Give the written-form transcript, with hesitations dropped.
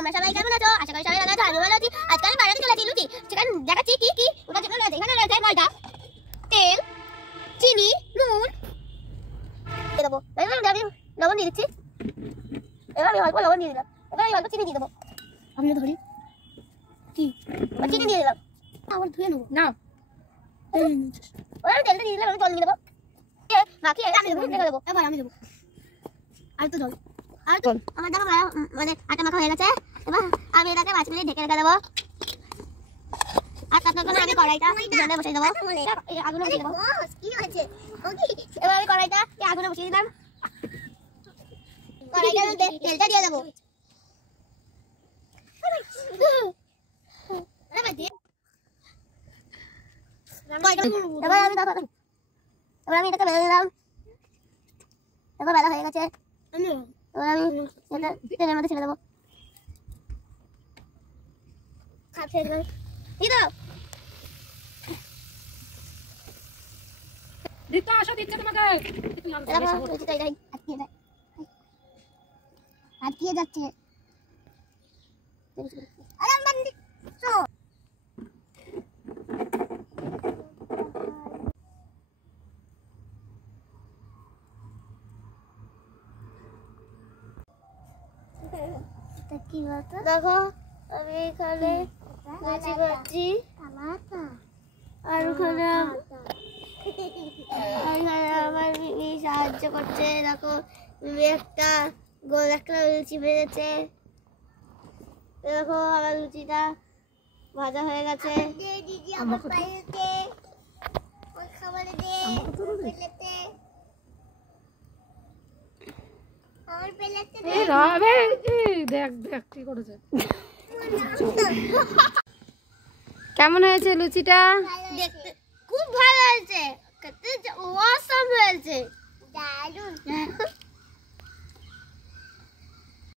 তোমরা সবাই কেমন আছো? আশা করি সবাই ভালো আছো। আমি ভালো আছি। আজকে আমি বাড়িতে চলে এসেছি। সেখানে দেখাচ্ছি কি কি ওটা যেখানে রয়েছে। এখানে রয়েছে ময়দা, তেল, চিনি, নুন দিয়ে দেবো। এবার আমি লবণ দিয়ে দিচ্ছি। এবার আমি অল্প লবণ দিয়ে দিলাম। এবার আমি অল্প চিনি দিয়ে দেবো। আমি ধরি কি চিনি দিয়ে দিলাম। আবার ধুয়ে নেবো না। ওরা তেলটা দিয়ে দিলাম। আমি জল দিয়ে দেবো। মাখিয়ে আমি দেবো। এবার আমি দেবো আর তো জল। আর তো আমার দেখো মানে আটা মাখা হয়ে গেছে। এবার আমি এটাকে 5 মিনিট ঢেকে রেখে দেবো। আর তারপর আমি কড়াইটা জলে বসিয়ে দেবো। আগুনে বসিয়ে দেবো। কি হয়েছে? এবার আমি কড়াইটা আগুনে বসিয়ে দিলাম। কড়াইটার মধ্যে তেলটা দিয়ে দেবো। এবার আমি এটাকে বেলে দিলাম। এবার বেলা হয়ে গেছে। এবার আমি এটা তেলের মধ্যে ছেড়ে দেবো। আটকিয়ে যাচ্ছে। দেখো আমি এখানে লুচি ভাজছি আর ওখানে আমার মিমি সাহায্য করছে। দেখো মিমি একটা গোল একটা লুচি ভেজেছে। দেখো আমার লুচিটা ভাজা হয়ে গেছে। কেমন হয়েছে লুচিটা? দেখতে খুব ভালো হয়েছে। খেতে অসাম হয়েছে। দারুণ।